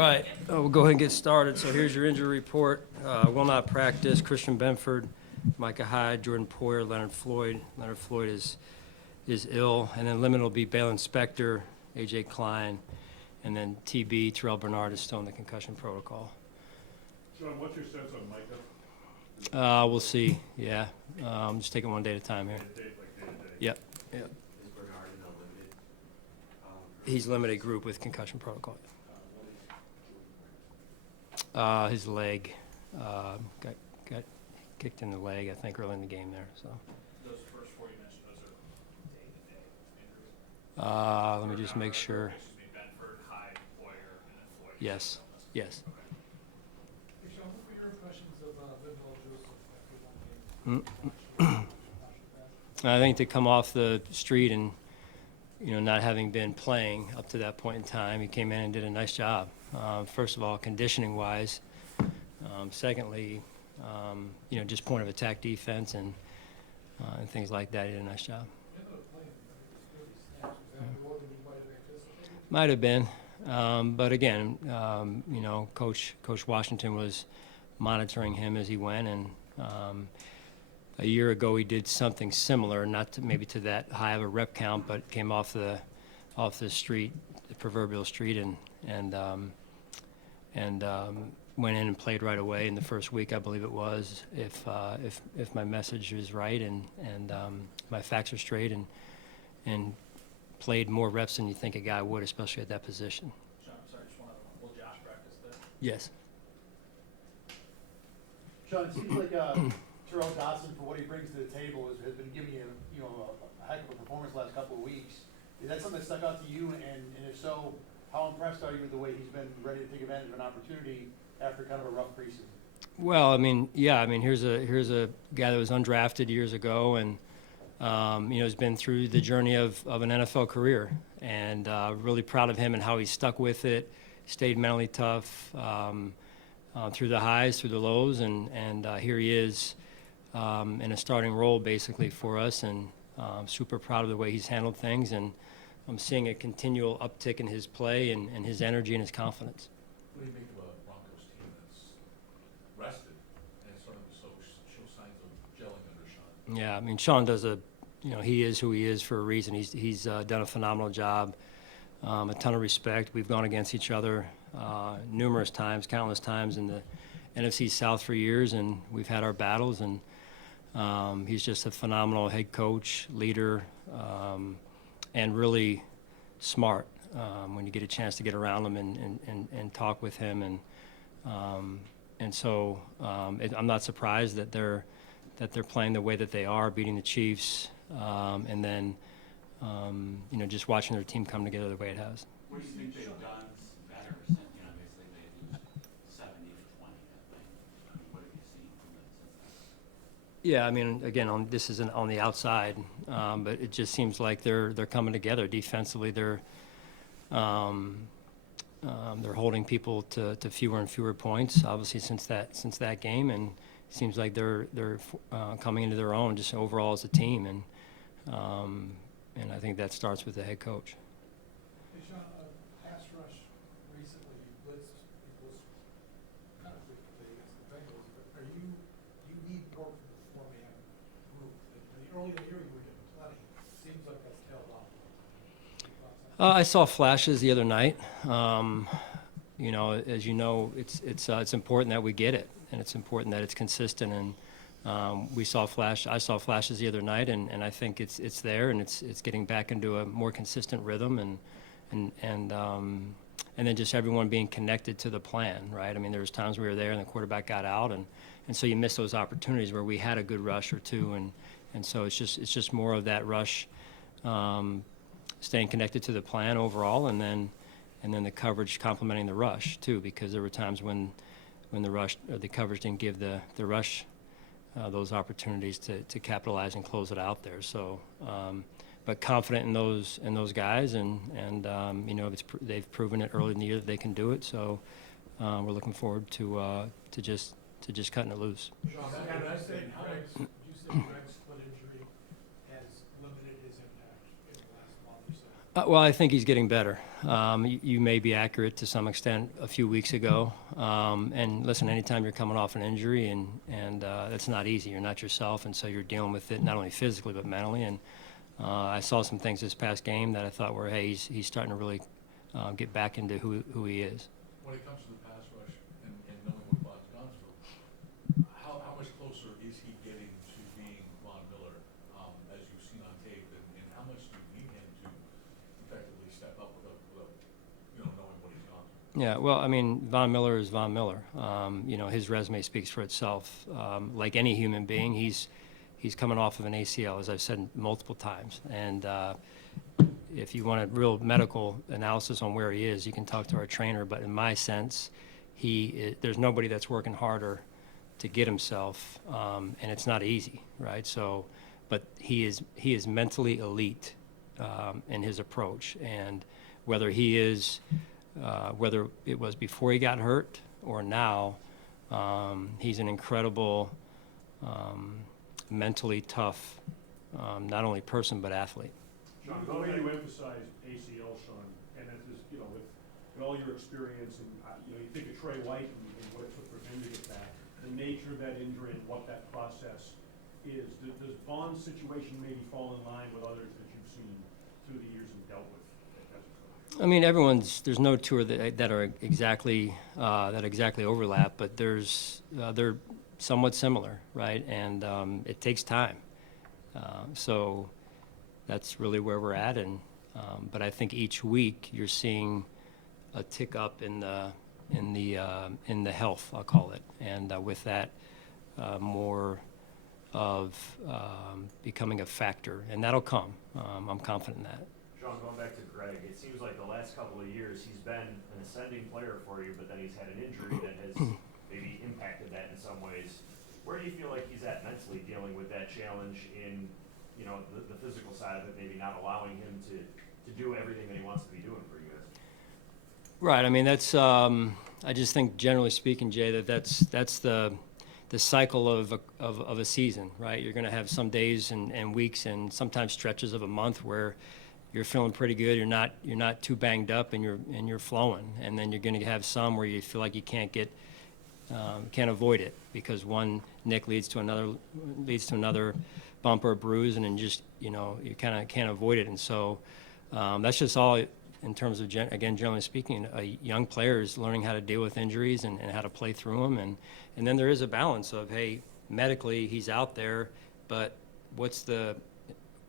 All right, we'll go ahead and get started. So here's your injury report. Will not practice: Christian Benford, Micah Hyde, Jordan Poyer, Leonard Floyd. Leonard Floyd is ill. And then limited will be Balin Spector, A.J. Klein, and then TB, Terrell Bernard is still in the concussion protocol. Sean, what's your sense on Micah? We'll see, yeah. I'm just taking one day at a time here. Day to day? Yep. Is Bernard in a limited? He's limited group with concussion protocol. His leg got kicked in the leg, I think, early in the game there. So. Those first four you mentioned, those are day-to-day injuries? Let me just make sure. Excuse me, Benford, Hyde, Poyer, and then Floyd. Yes. Yes. Hey, Sean, what were your impressions of Linval Joseph after that game? I think to come off the street and, not having been playing up to that point in time, he came in and did a nice job. First of all, conditioning-wise. Secondly, just point of attack defense and things like that. He did a nice job. Might have been, but again, Coach Washington was monitoring him as he went, and a year ago he did something similar, not to, maybe to that high of a rep count, but came off the street, the proverbial street, and went in and played right away in the first week, I believe it was, if my message is right and my facts are straight, and played more reps than you think a guy would, especially at that position. Sean, I'm sorry, just one other one. Will Josh practice today? Yes. Sean, it seems like Terrell Dotson, for what he brings to the table, has been giving you, a heck of a performance the last couple of weeks. Is that something that stuck out to you? And if so, how impressed are you with the way he's been ready to take advantage of an opportunity after kind of a rough preseason? Well, here's a guy that was undrafted years ago, and has been through the journey of an NFL career, and really proud of him and how he stuck with it, stayed mentally tough through the highs, through the lows, and here he is in a starting role basically for us, and super proud of the way he's handled things, and I'm seeing a continual uptick in his play and his energy and his confidence. What do you make of a Broncos team that's rested and sort of show signs of gelling under Sean? Yeah, Sean does he is who he is for a reason. He's done a phenomenal job, a ton of respect. We've gone against each other numerous times, countless times in the NFC South for years, and we've had our battles, and he's just a phenomenal head coach, leader, and really smart when you get a chance to get around him and talk with him, and so I'm not surprised that they're playing the way that they are, beating the Chiefs, and then just watching their team come together the way it has. What do you think they've done better since, basically they lose 70 to 20, I think? What have you seen from them since then? Yeah, again, this isn't on the outside, but it just seems like they're coming together defensively. They're holding people to fewer and fewer points, obviously since that game, and it seems like they're coming into their own just overall as a team, and I think that starts with the head coach. Hey, Sean, pass rush recently, you blitzed kind of frequently against the Bengals, but you need more from the four-man group. Early in the year, you were getting plenty. Seems like that's tailed off. I saw flashes the other night. As you know, it's important that we get it, and it's important that it's consistent. And I saw flashes the other night, and I think it's there, and it's getting back into a more consistent rhythm, and then just everyone being connected to the plan, right? There was times we were there and the quarterback got out, and so you miss those opportunities where we had a good rush or two, and so it's just more of that rush, staying connected to the plan overall, and then the coverage complementing the rush too, because there were times when the rush or the coverage didn't give the rush those opportunities to capitalize and close it out there. So, but confident in those guys, and they've proven it early in the year that they can do it. So we're looking forward to just cutting it loose. Sean, would you say Greg's foot injury has limited his impact in the last month or so? Well, I think he's getting better. You may be accurate to some extent a few weeks ago. And listen, anytime you're coming off an injury, and that's not easy. You're not yourself, and so you're dealing with it not only physically but mentally. And I saw some things this past game that I thought were, hey, he's starting to really get back into who he is. When it comes to the pass rush and knowing what Von's gone through, how much closer is he getting to being Von Miller, as you've seen on tape, and how much do you need him to effectively step up without knowing what he's gone through? Yeah, well, I mean, Von Miller is Von Miller. His resume speaks for itself. Like any human being, he's coming off of an ACL, as I've said multiple times. And if you want a real medical analysis on where he is, you can talk to our trainer. But in my sense, there's nobody that's working harder to get himself, and it's not easy, right? So, but he is mentally elite in his approach, and whether whether it was before he got hurt or now, he's an incredible, mentally tough, not only person but athlete. Sean, the way you emphasize ACL, Sean, and that is, with all your experience, and you think of Trey White and what it took for him to get back, the nature of that injury and what that process is. Does Von's situation maybe fall in line with others that you've seen through the years and dealt with as a coach? I mean, there's no two that are exactly overlap, but they're somewhat similar, right? And it takes time. So that's really where we're at, and but I think each week you're seeing a tick up in the health, I'll call it, and with that, more of becoming a factor, and that'll come. I'm confident in that. Sean, going back to Greg, it seems like the last couple of years he's been an ascending player for you, but then he's had an injury that has maybe impacted that in some ways. Where do you feel like he's at mentally dealing with that challenge in, the physical side of it, maybe not allowing him to do everything that he wants to be doing for you guys? Right. I mean, that's. I just think, generally speaking, Jay, that's the cycle of a season, right? You're going to have some days and weeks and sometimes stretches of a month where you're feeling pretty good. You're not too banged up, and you're flowing. And then you're going to have some where you feel like you can't avoid it because one nick leads to another bump or bruise, and then just you kind of can't avoid it. And so that's just all in terms of generally speaking, a young player is learning how to deal with injuries and how to play through them. And then there is a balance of, hey, medically he's out there, but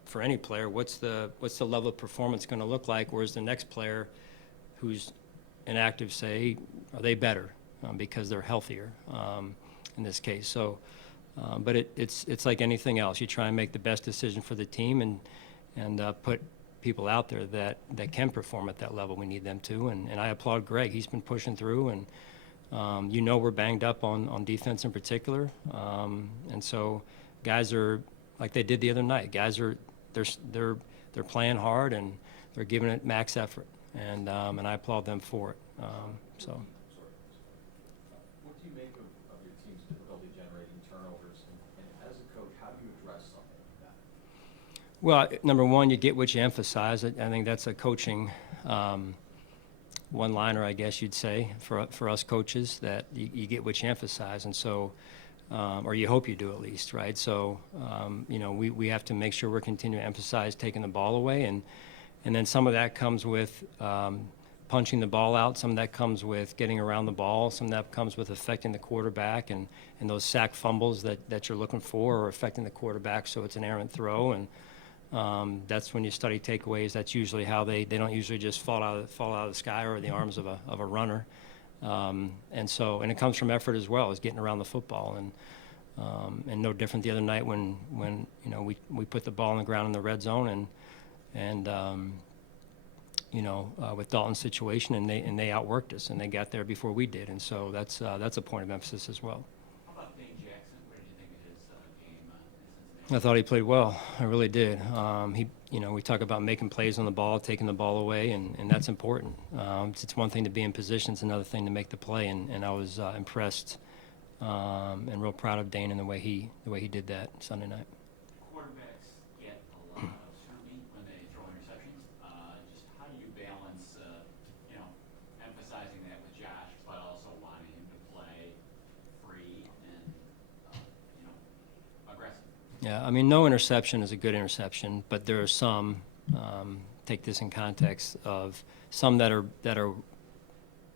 for any player, what's the level of performance going to look like? Whereas the next player who's inactive, say, are they better because they're healthier in this case? So, but it's like anything else. You try and make the best decision for the team and put people out there that can perform at that level. We need them to, and I applaud Greg. He's been pushing through, and we're banged up on defense in particular, and so guys are like they did the other night. Guys are they're playing hard and they're giving it max effort, and I applaud them for it. So. What do you make of your team's difficulty generating turnovers, and as a coach, how do you address something like that? Well, number one, you get what you emphasize. I think that's a coaching one-liner, I guess you'd say, for us coaches, that you get what you emphasize, and so, or you hope you do at least, right? So, we have to make sure we're continuing to emphasize taking the ball away, and then some of that comes with punching the ball out. Some of that comes with getting around the ball. Some of that comes with affecting the quarterback and those sack fumbles that you're looking for, or affecting the quarterback so it's an errant throw. And that's when you study takeaways. That's usually how they don't usually just fall out of the sky or the arms of a runner. And it comes from effort as well as getting around the football. And no different the other night when we put the ball on the ground in the red zone and with Dalton's situation, and they outworked us, and they got there before we did, and so that's a point of emphasis as well. How about Dane Jackson? What did you think of his game in Cincinnati? I thought he played well. I really did. We talk about making plays on the ball, taking the ball away, and that's important. It's one thing to be in position; it's another thing to make the play, and I was impressed and real proud of Dane and the way he did that Sunday night. Quarterbacks get a lot of scrutiny when they throw interceptions. Just how do you balance I mean, no interception is a good interception, but there are some, take this in context, of some that are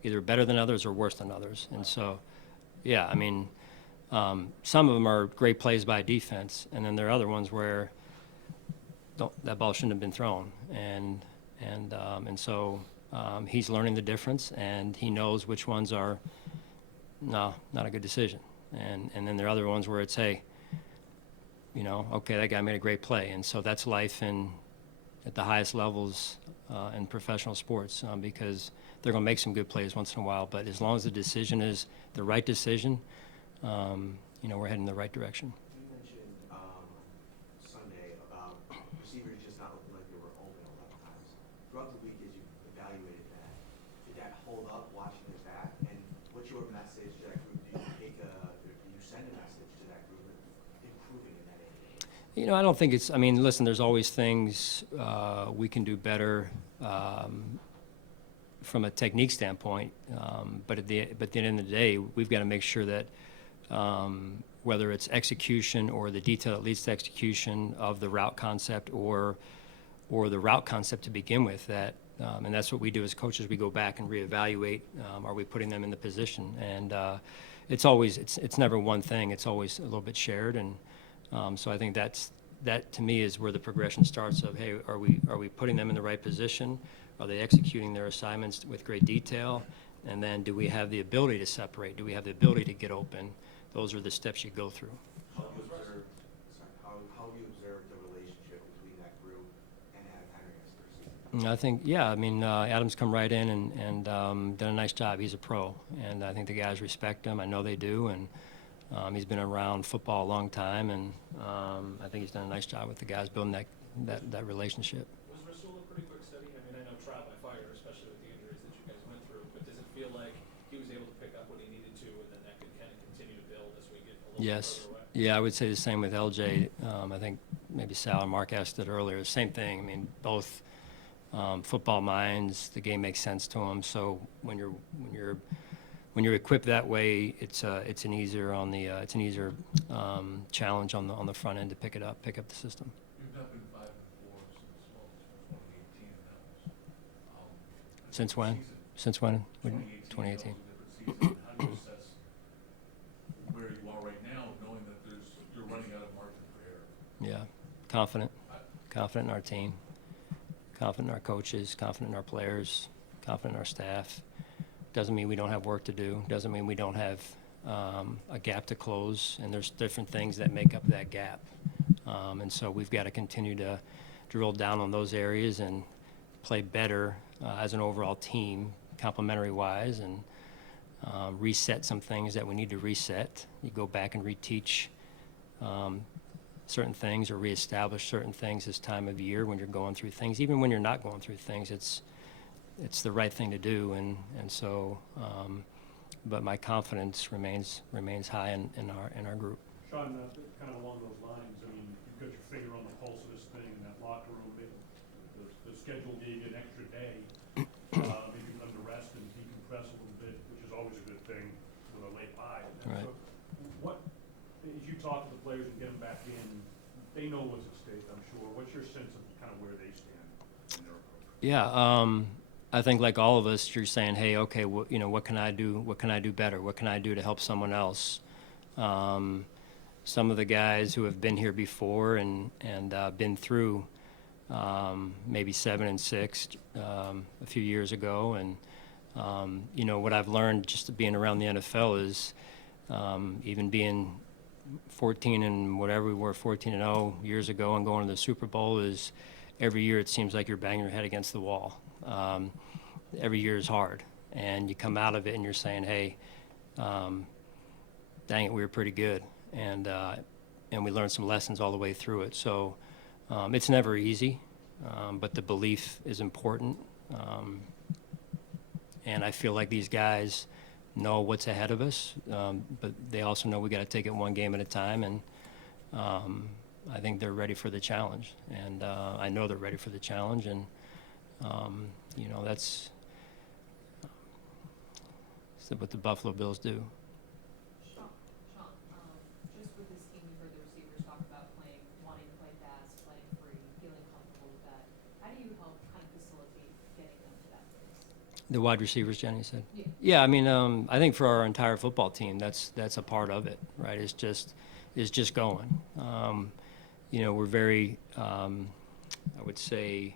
either better than others or worse than others. And so, yeah, I mean, some of them are great plays by defense, and then there are other ones where that ball shouldn't have been thrown. And so he's learning the difference, and he knows which ones are, no, not a good decision. And then there are other ones where it's, hey, you know, okay, that guy made a great play. And so that's life at the highest levels in professional sports, because they're going to make some good plays once in a while. But as long as the decision is the right decision, you know, we're heading in the right direction. You mentioned Sunday about receivers just not looking like they were open 11 times. Throughout the week, as you evaluated that, did that hold up watching it back? And what's your message to that group? Do you send a message to that group improving in that area? You know, I don't think it's, I mean, listen, there's always things we can do better from a technique standpoint, but at the end of the day, we've got to make sure that whether it's execution or the detail that leads to execution of the route concept or the route concept to begin with, that and that's what we do as coaches. We go back and reevaluate, are we putting them in the position? And it's always, it's never one thing, it's always a little bit shared. And so I think that to me is where the progression starts of, hey, are we putting them in the right position? Are they executing their assignments with great detail? And then do we have the ability to separate? Do we have the ability to get open? Those are the steps you go through. How have you observed the relationship between that group and Adam Henry as their season? I think, yeah, I mean, Adam's come right in and done a nice job. He's a pro, and I think the guys respect him. I know they do, and he's been around football a long time, and I think he's done a nice job with the guys building that relationship. Was Rasul a pretty quick study? I mean, I know trial by fire, especially with the injuries that you guys went through, but does it feel like he was able to pick up what he needed to, and then that could kind of continue to build as we get a little Yes. further away? Yeah, I would say the same with LJ. I think maybe Sal or Mark asked it earlier. Same thing. I mean, both football minds. The game makes sense to them. So when you're equipped that way, it's an easier challenge on the front end to pick up the system. You've not been 5-4 since 2018, and that was Since when? season. Since when? 2018. 2018. That was a different season. How do you assess where you are right now, knowing that you're running out of margin for error? Yeah, confident in our team, confident in our coaches, confident in our players, confident in our staff. Doesn't mean we don't have work to do. Doesn't mean we don't have a gap to close. And there's different things that make up that gap. And so we've got to continue to drill down on those areas and play better as an overall team, complementary-wise, and reset some things that we need to reset. You go back and reteach certain things or reestablish certain things this time of year when you're going through things. Even when you're not going through things, it's the right thing to do, and so, but my confidence remains high in our group. Sean, kind of along those lines, I mean, you've got your finger on the pulse of this thing in that locker room. The schedule gave you an extra day, maybe for them to rest and decompress a little bit, which is always a good thing with a late bye. Right. So what, as you talk to the players and get them back in, they know what's at stake, I'm sure. What's your sense of kind of where they stand in their approach? Yeah, I think like all of us, you're saying, hey, okay, you know, what can I do? What can I do better? What can I do to help someone else? Some of the guys who have been here before and been through maybe 7 and 6 a few years ago, and you know what I've learned just being around the NFL is even being 14 and whatever we were, 14-0 years ago, and going to the Super Bowl is every year it seems like you're banging your head against the wall. Every year is hard, and you come out of it and you're saying, hey, dang it, we were pretty good, and we learned some lessons all the way through it. So it's never easy, but the belief is important, and I feel like these guys know what's ahead of us, but they also know we got to take it one game at a time, and I think they're ready for the challenge, and I know they're ready for the challenge, and you know, that's what the Buffalo Bills do. Sean, just with this team, you heard the receivers talk about playing 1-1 The wide receivers, Jenny said. Yeah, I mean, I think for our entire football team, that's a part of it, right? It's just going. You know, we're very, I would say,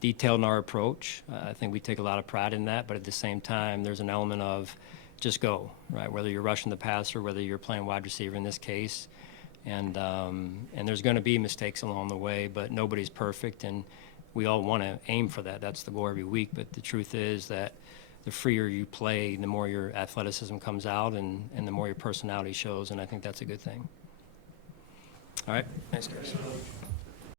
detailed in our approach. I think we take a lot of pride in that, but at the same time, there's an element of just go, right? Whether you're rushing the passer, whether you're playing wide receiver in this case, and there's going to be mistakes along the way, but nobody's perfect, and we all want to aim for that. That's the goal every week. But the truth is that the freer you play, the more your athleticism comes out, and the more your personality shows, and I think that's a good thing. All right, thanks, guys.